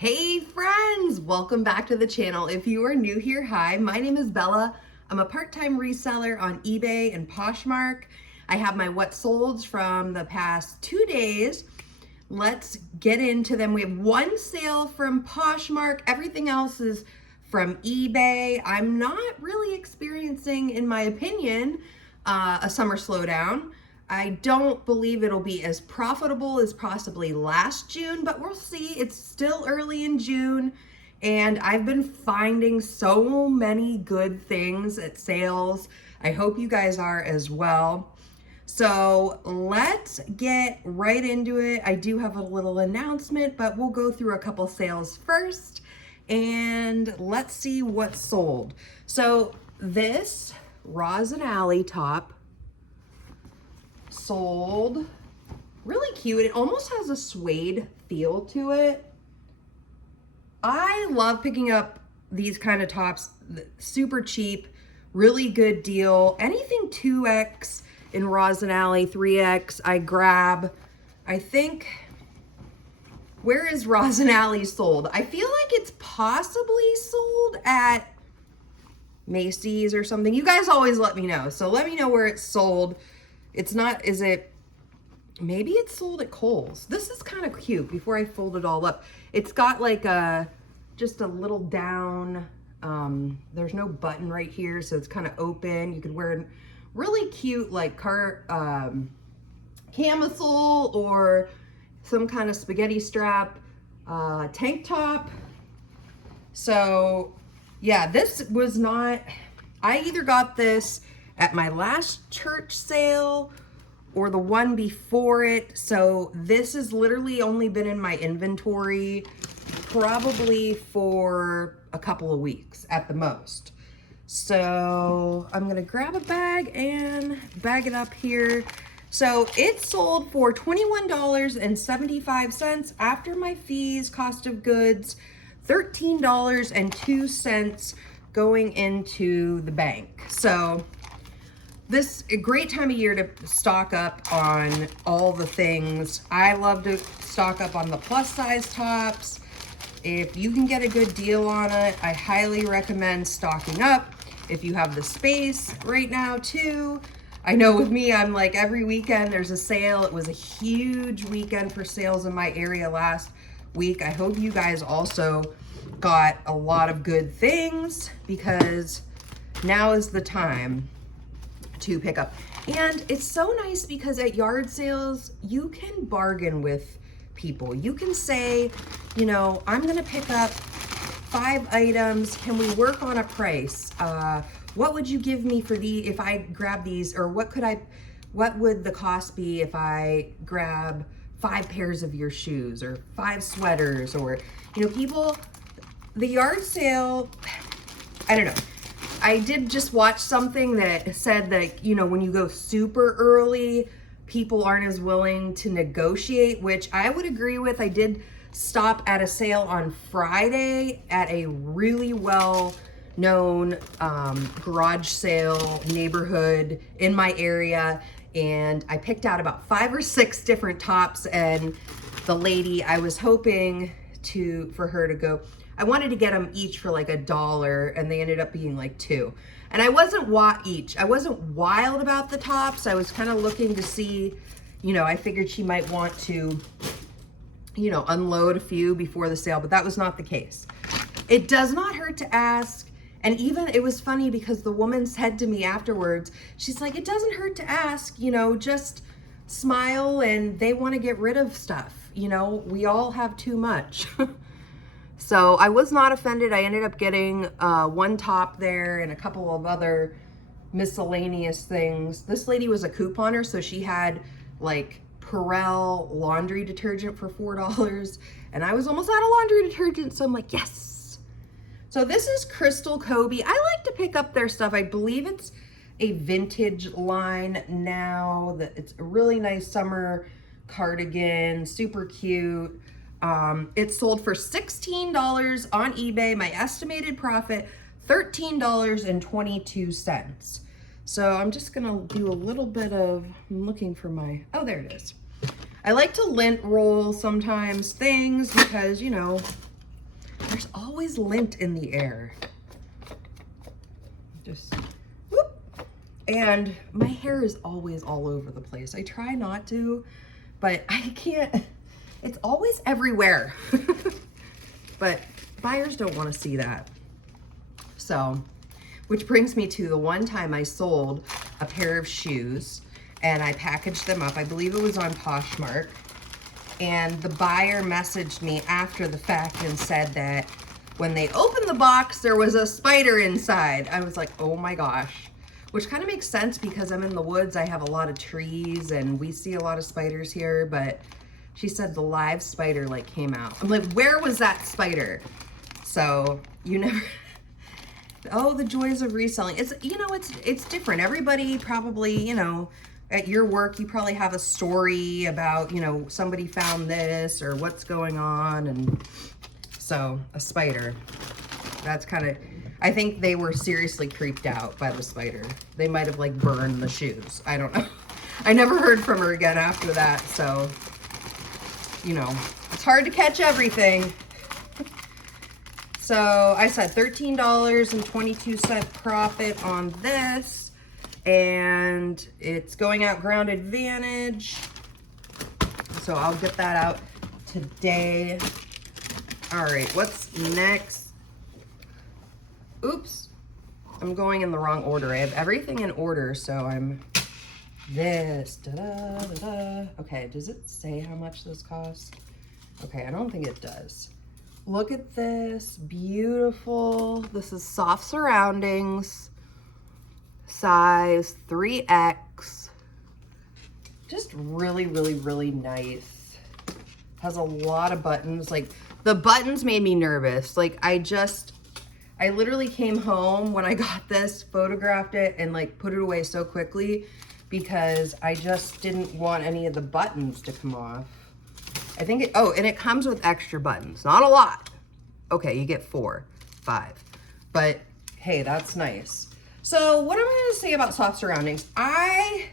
Hey friends, welcome back to the channel. If you are new here, hi, my name is Bella. I'm a part-time reseller on eBay and Poshmark. I have my what solds from the past 2 days. Let's get into them. We have one sale from Poshmark. Everything else is from eBay. I'm not really experiencing, in my opinion, a summer slowdown. I don't believe it'll be as profitable as possibly last June, but we'll see. It's still early in June, and I've been finding so many good things at sales. I hope you guys are as well. So let's get right into it. I do have a little announcement, but we'll go through a couple sales first, and let's see what's sold. So this Rosin Alley top sold really cute. It almost has a suede feel to it. I love picking up these kind of tops, super cheap, really good deal. Anything 2X in Rosin Alley, 3X, I grab. I think, where is Rosin Alley sold? I feel like it's possibly sold at Macy's or something. You guys always let me know. So let me know where it's sold. It's not, is it, maybe it's sold at Kohl's. This is kind of cute before I fold it all up. It's got like just a little down, there's no button right here, so it's kind of open. You could wear a really cute like camisole or some kind of spaghetti strap tank top. So yeah, this was not, I either got this at my last church sale or the one before it. So this has literally only been in my inventory probably for a couple of weeks at the most. So I'm gonna grab a bag and bag it up here. So it sold for $21.75 after my fees, cost of goods, $13.02 going into the bank. So this a great time of year to stock up on all the things. I love to stock up on the plus size tops. If you can get a good deal on it, I highly recommend stocking up. If you have the space right now too. I know with me, I'm like every weekend there's a sale. It was a huge weekend for sales in my area last week. I hope you guys also got a lot of good things because now is the time to pick up. And it's so nice because at yard sales, you can bargain with people. You can say, you know, I'm gonna pick up 5 items. Can we work on a price? What would you give me for if I grab these? Or what would the cost be if I grab 5 pairs of your shoes or 5 sweaters? Or, you know, people, the yard sale, I don't know. I did just watch something that said that, you know, when you go super early, people aren't as willing to negotiate, which I would agree with. I did stop at a sale on Friday at a really well-known garage sale neighborhood in my area, and I picked out about 5 or 6 different tops, and the lady, I was hoping for her to go, I wanted to get them each for like $1, and they ended up being like 2. And I wasn't wild about the tops. I was kind of looking to see, you know, I figured she might want to, you know, unload a few before the sale, but that was not the case. It does not hurt to ask. And even it was funny because the woman said to me afterwards, she's like, it doesn't hurt to ask, you know, just smile, and they want to get rid of stuff. You know, we all have too much. So I was not offended. I ended up getting one top there and a couple of other miscellaneous things. This lady was a couponer, so she had like Perel laundry detergent for $4, and I was almost out of laundry detergent, so I'm like, yes. So this is Crystal Kobe. I like to pick up their stuff. I believe it's a vintage line now. It's a really nice summer cardigan, super cute. It sold for $16 on eBay. My estimated profit, $13.22. So I'm just gonna do a little bit of, I'm looking for my, oh, there it is. I like to lint roll sometimes things because, you know, There's always lint in the air. Just, whoop. And my hair is always all over the place. I try not to, but I can't. It's always everywhere. But buyers don't want to see that. So, which brings me to the one time I sold a pair of shoes and I packaged them up. I believe it was on Poshmark. And the buyer messaged me after the fact and said that when they opened the box, there was a spider inside. I was like, oh my gosh. Which kind of makes sense because I'm in the woods. I have a lot of trees and we see a lot of spiders here, but she said the live spider like came out. I'm like, where was that spider? So you never, oh, the joys of reselling. It's, you know, it's different. Everybody probably, you know, at your work, you probably have a story about, you know, somebody found this or what's going on. And so a spider, that's kind of, I think they were seriously creeped out by the spider. They might have like burned the shoes. I don't know. I never heard from her again after that. So, you know, it's hard to catch everything. So I said $13.22 profit on this. And it's going out ground advantage. So I'll get that out today. All right, what's next? Oops, I'm going in the wrong order. I have everything in order, so I'm this, da-da-da-da. Okay, does it say how much this costs? Okay, I don't think it does. Look at this, beautiful. This is Soft Surroundings. Size 3X. Just really, really, really nice. Has a lot of buttons. Like, the buttons made me nervous. Like, I literally came home when I got this, photographed it, and like put it away so quickly because I just didn't want any of the buttons to come off. I think it, oh, and it comes with extra buttons. Not a lot. Okay, you get 5. But hey, that's nice. So what am I going to say about Soft Surroundings? I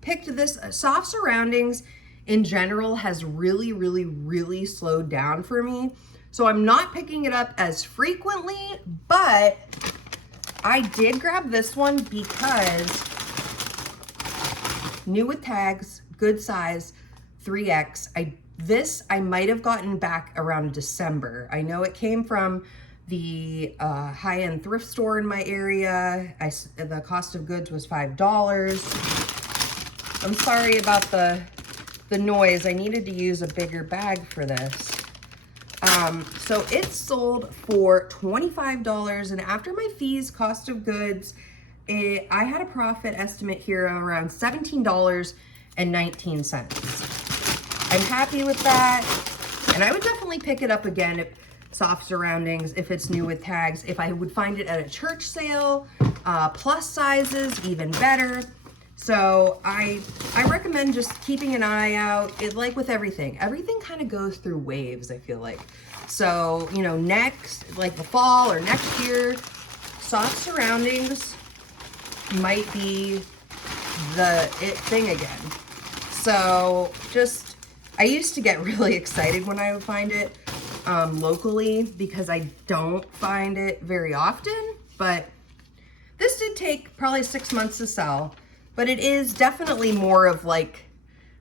picked this. Soft Surroundings in general has really, really, really slowed down for me. So I'm not picking it up as frequently, but I did grab this one because new with tags, good size, 3X. This I might have gotten back around December. I know it came from the high-end thrift store in my area. The cost of goods was $5. I'm sorry about the noise. I needed to use a bigger bag for this. So it sold for $25, and after my fees, cost of goods, I had a profit estimate here of around $17.19. I'm happy with that, and I would definitely pick it up again if Soft Surroundings, if it's new with tags. If I would find it at a church sale, plus sizes, even better. So I recommend just keeping an eye out. It, like with everything kind of goes through waves, I feel like. So, you know, next, like the fall or next year, Soft Surroundings might be the it thing again. So just, I used to get really excited when I would find it locally because I don't find it very often, but this did take probably 6 months to sell, but it is definitely more of like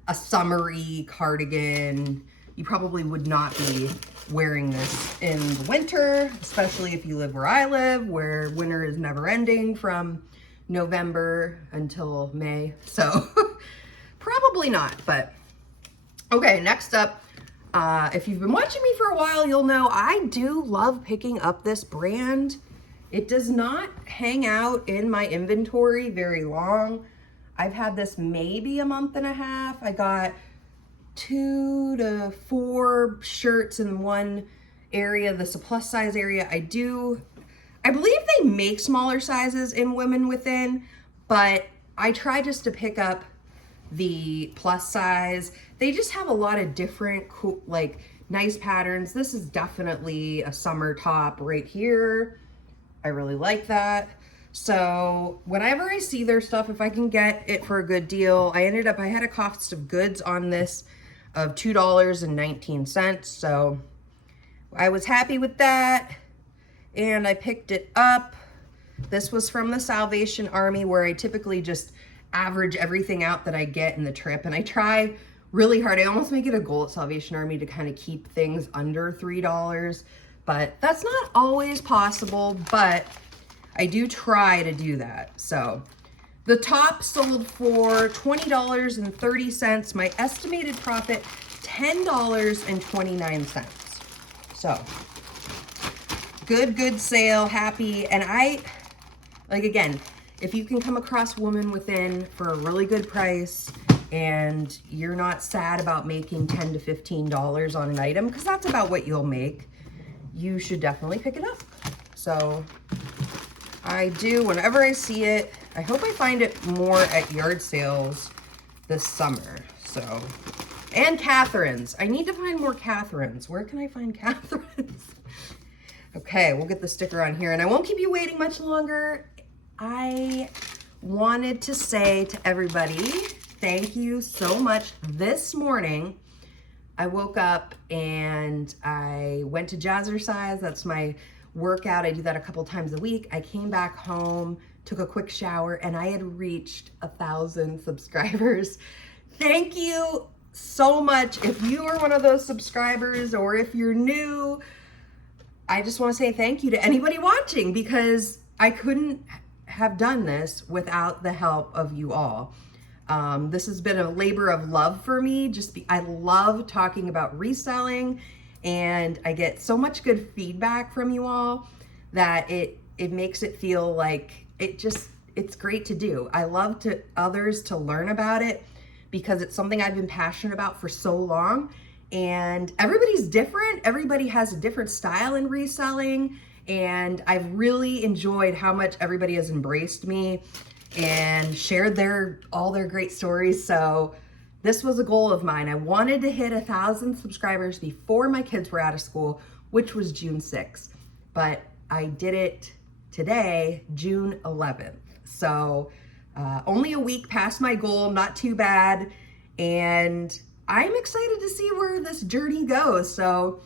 a summery cardigan. You probably would not be wearing this in the winter, especially if you live where I live, where winter is never ending from November until May. So probably not, but okay, next up, if you've been watching me for a while, you'll know I do love picking up this brand. It does not hang out in my inventory very long. I've had this maybe a month and a half. I got 2 to 4 shirts in one area. This is a plus size area. I believe they make smaller sizes in Women Within, but I try just to pick up the plus size. They just have a lot of different cool, like nice patterns. This is definitely a summer top right here. I really like that. So whenever I see their stuff, if I can get it for a good deal, I had a cost of goods on this of $2.19. So I was happy with that, and I picked it up. This was from the Salvation Army, where I typically just average everything out that I get in the trip, and I try really hard. I almost make it a goal at Salvation Army to kind of keep things under $3, but that's not always possible, but I do try to do that. So the top sold for $20.30. My estimated profit, $10.29. So good sale, happy. And like, again, if you can come across Woman Within for a really good price and you're not sad about making $10 to $15 on an item, because that's about what you'll make, you should definitely pick it up. So I do, whenever I see it. I hope I find it more at yard sales this summer. So, and Catherine's. I need to find more Catherine's. Where can I find Catherine's? Okay, we'll get the sticker on here, and I won't keep you waiting much longer. I wanted to say to everybody, thank you so much. This morning, I woke up and I went to Jazzercise. That's my workout. I do that a couple times a week. I came back home, took a quick shower, and I had reached 1,000 subscribers. Thank you so much. If you are one of those subscribers, or if you're new, I just want to say thank you to anybody watching, because I couldn't have done this without the help of you all. This has been a labor of love for me. I love talking about reselling, and I get so much good feedback from you all that it makes it feel like it's great to do. I love others to learn about it, because it's something I've been passionate about for so long, and everybody's different. Everybody has a different style in reselling, and I've really enjoyed how much everybody has embraced me and shared all their great stories. So this was a goal of mine. I wanted to hit 1,000 subscribers before my kids were out of school, which was June 6th, but I did it today, June 11th. So only a week past my goal, not too bad. And I'm excited to see where this journey goes. So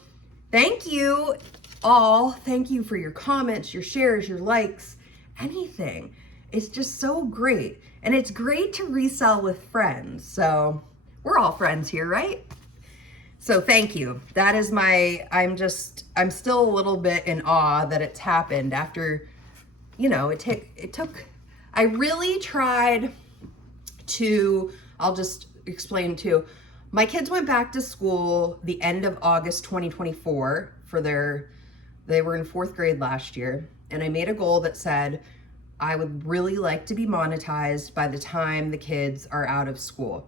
thank you all. Thank you for your comments, your shares, your likes, anything. It's just so great. And it's great to resell with friends. So we're all friends here, right? So thank you. That is I'm still a little bit in awe that it's happened after, I really tried to, I'll just explain too. My kids went back to school the end of August 2024 they were in 4th grade last year. And I made a goal that said, I would really like to be monetized by the time the kids are out of school.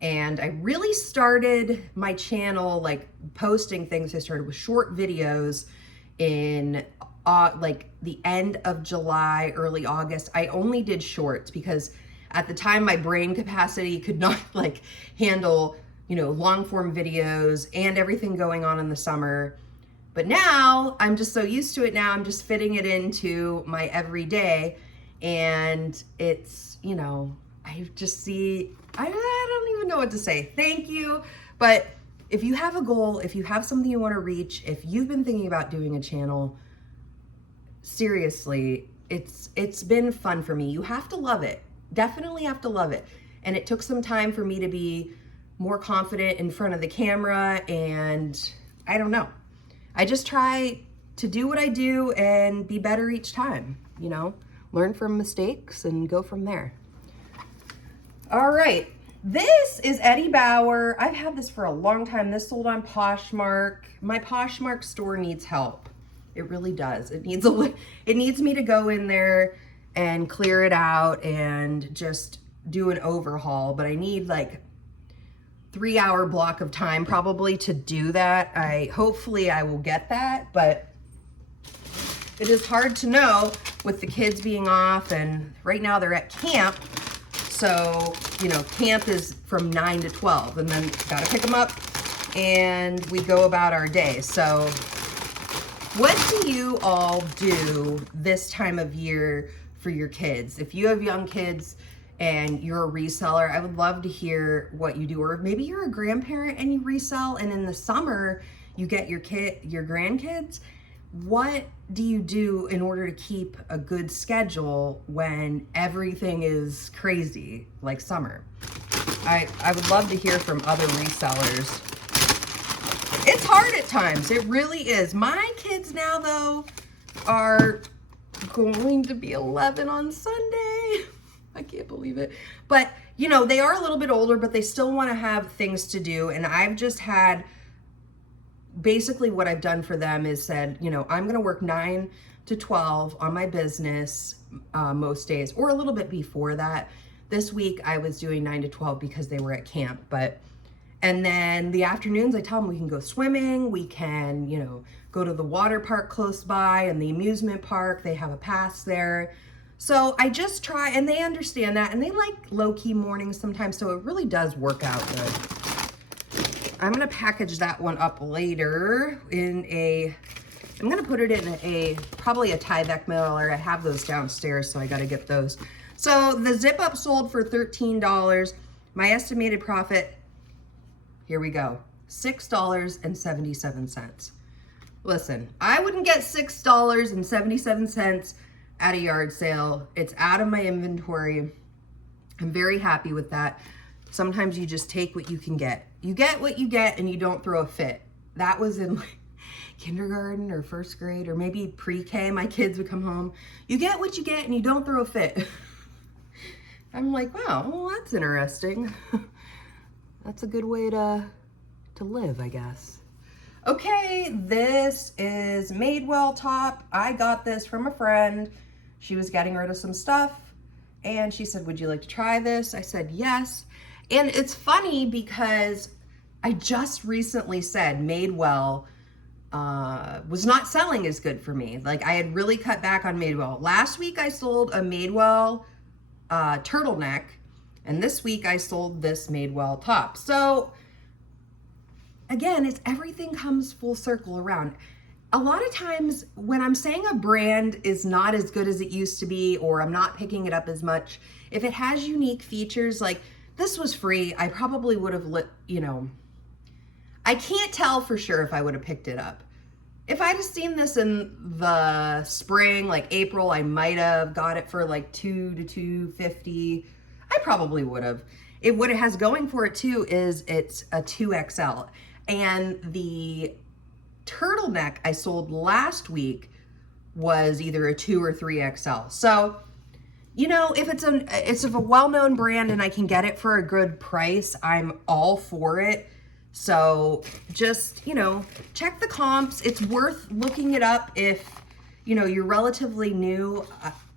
And I really started my channel, like posting things. I started with short videos in like the end of July, early August. I only did shorts because at the time my brain capacity could not like handle, long form videos and everything going on in the summer. But now I'm just so used to it now. I'm just fitting it into my everyday, and it's, I just see, I don't even know what to say. Thank you. But if you have a goal, if you have something you want to reach, if you've been thinking about doing a channel, seriously, it's been fun for me. You have to love it. Definitely have to love it. And it took some time for me to be more confident in front of the camera, and I don't know. I just try to do what I do and be better each time, learn from mistakes and go from there. All right, this is Eddie Bauer. I've had this for a long time. This sold on Poshmark. My Poshmark store needs help. It really does. It needs me to go in there and clear it out and just do an overhaul, but I need like 3-hour block of time probably to do that. Hopefully I will get that, but it is hard to know with the kids being off, and right now they're at camp. So, camp is from 9 to 12, and then gotta pick them up and we go about our day. So what do you all do this time of year for your kids? If you have young kids and you're a reseller, I would love to hear what you do. Or maybe you're a grandparent and you resell, and in the summer, you get your grandkids. What do you do in order to keep a good schedule when everything is crazy, like summer? I would love to hear from other resellers. It's hard at times. It really is. My kids now, though, are going to be 11 on Sunday. I can't believe it. But, you know, they are a little bit older, but they still want to have things to do. And I've just had, basically what I've done for them is said, you know, I'm going to work 9 to 12 on my business most days, or a little bit before that. This week I was doing 9 to 12 because they were at camp. And then the afternoons I tell them we can go swimming, we can, you know, go to the water park close by and the amusement park. They have a pass there. So I just try, and they understand that, and they like low-key mornings sometimes, so it really does work out good. I'm gonna package that one up later I'm gonna put it in probably a Tyvek mailer. I have those downstairs, so I gotta get those. So the zip up sold for $13. My estimated profit, here we go, $6.77. Listen, I wouldn't get $6.77 at a yard sale. It's out of my inventory. I'm very happy with that. Sometimes you just take what you can get. You get what you get and you don't throw a fit. That was in like kindergarten or first grade or maybe pre-K. My kids would come home. You get what you get and you don't throw a fit. I'm like, wow, well, that's interesting. That's a good way to live, I guess. Okay, this is Madewell top. I got this from a friend. She was getting rid of some stuff and she said, would you like to try this? I said, yes. And it's funny because I just recently said Madewell was not selling as good for me. Like I had really cut back on Madewell. Last week I sold a Madewell turtleneck, and this week I sold this Madewell top. So again, it's everything comes full circle around. A lot of times when I'm saying a brand is not as good as it used to be, or I'm not picking it up as much, if it has unique features, like this was free, I probably would have, you know, I can't tell for sure if I would have picked it up. If I'd have seen this in the spring, like April, I might have got it for like $2 to $2.50. I probably would have. What it has going for it too is it's a 2XL. And the turtleneck I sold last week was either a 2 or 3XL. So, you know, if it's a well-known brand and I can get it for a good price, I'm all for it. So just, you know, check the comps. It's worth looking it up if, you know, you're relatively new.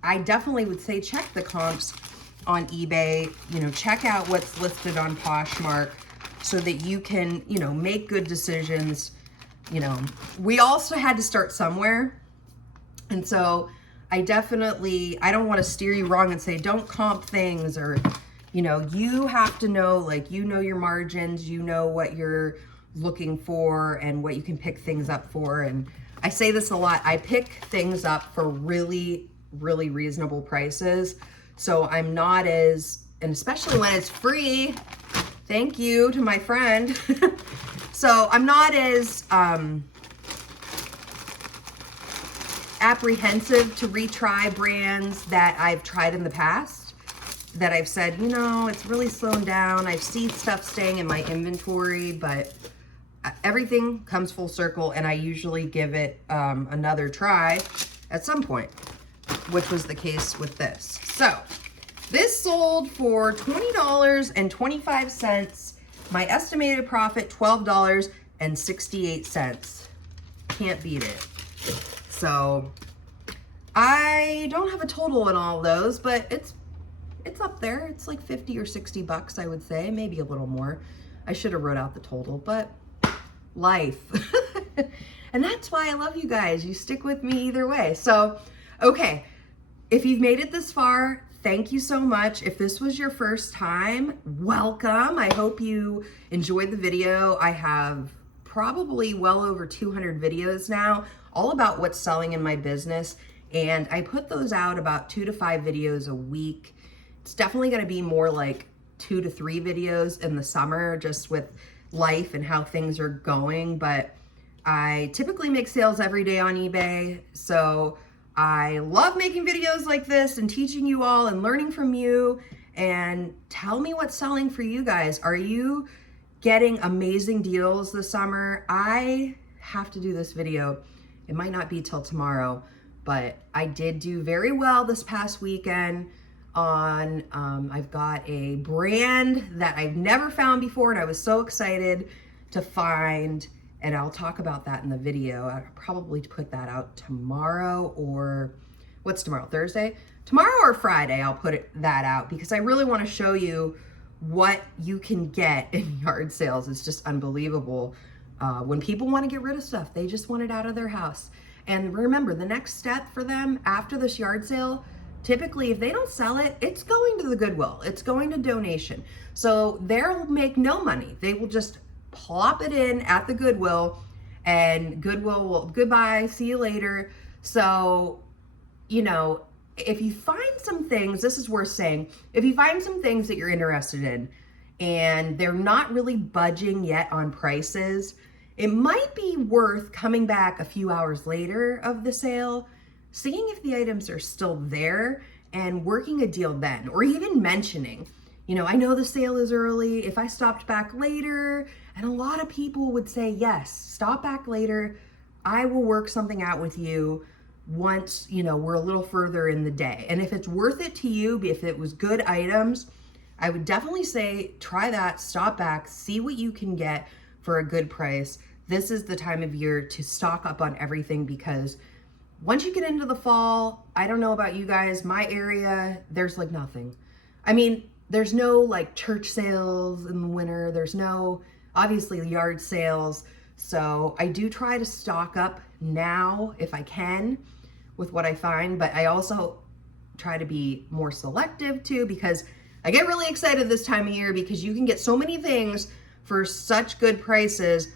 I definitely would say check the comps on eBay. You know, check out what's listed on Poshmark so that you can, you know, make good decisions. You know, we also had to start somewhere. And so I don't want to steer you wrong and say, don't comp things, or, you know, you have to know, like, you know, your margins, you know what you're looking for and what you can pick things up for. And I say this a lot, I pick things up for really, really reasonable prices. So I'm not as, and especially when it's free, thank you to my friend. So I'm not as apprehensive to retry brands that I've tried in the past, that I've said, you know, it's really slowing down. I've seen stuff staying in my inventory, but everything comes full circle, and I usually give it another try at some point, which was the case with this. So this sold for $20.25. My estimated profit, $12.68. Can't beat it. So I don't have a total in all those, but it's up there. It's like 50 or 60 bucks, I would say, maybe a little more. I should have wrote out the total, but life. And that's why I love you guys. You stick with me either way. So, okay, if you've made it this far, thank you so much. If this was your first time, welcome. I hope you enjoyed the video. I have probably well over 200 videos now, all about what's selling in my business. And I put those out about 2 to 5 videos a week. It's definitely gonna be more like 2 to 3 videos in the summer, just with life and how things are going. But I typically make sales every day on eBay, so I love making videos like this and teaching you all and learning from you. And tell me what's selling for you guys. Are you getting amazing deals this summer? I have to do this video. It might not be till tomorrow, but I did do very well this past weekend on, I've got a brand that I've never found before and I was so excited to find, and I'll talk about that in the video. I'll probably put that out tomorrow, or what's tomorrow, Thursday? Tomorrow or Friday, I'll put that out because I really want to show you what you can get in yard sales. It's just unbelievable. When people want to get rid of stuff, they just want it out of their house. And remember, the next step for them after this yard sale, typically if they don't sell it, it's going to the Goodwill. It's going to donation. So they'll make no money. They will just plop it in at the Goodwill, and Goodwill will, goodbye, see you later. So, you know, if you find some things, this is worth saying, if you find some things that you're interested in and they're not really budging yet on prices, it might be worth coming back a few hours later of the sale, seeing if the items are still there and working a deal then, or even mentioning, you know, I know the sale is early. If I stopped back later, and a lot of people would say, yes, stop back later. I will work something out with you once, you know, we're a little further in the day. And if it's worth it to you, if it was good items, I would definitely say, try that, stop back, see what you can get for a good price. This is the time of year to stock up on everything, because once you get into the fall, I don't know about you guys, my area, there's like nothing. I mean, there's no like church sales in the winter. There's no, obviously, yard sales. So I do try to stock up now if I can with what I find, but I also try to be more selective too, because I get really excited this time of year because you can get so many things for such good prices,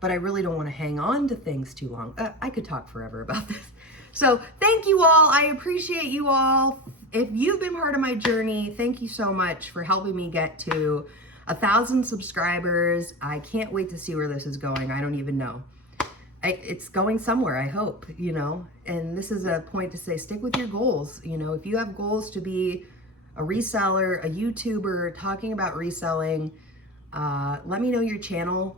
but I really don't want to hang on to things too long. I could talk forever about this. So thank you all. I appreciate you all. If you've been part of my journey, thank you so much for helping me get to 1,000 subscribers. I can't wait to see where this is going. I don't even know. It's going somewhere, I hope, you know, and this is a point to say, stick with your goals. You know, if you have goals to be a reseller, a YouTuber, talking about reselling, let me know your channel.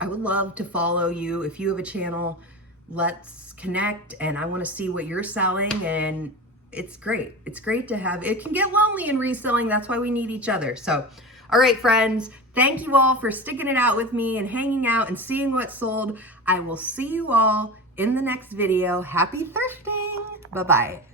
I would love to follow you. If you have a channel, let's connect, and I want to see what you're selling. And it's great. It's great to have, it can get lonely in reselling. That's why we need each other. So, all right, friends, thank you all for sticking it out with me and hanging out and seeing what sold. I will see you all in the next video. Happy thrifting. Bye-bye.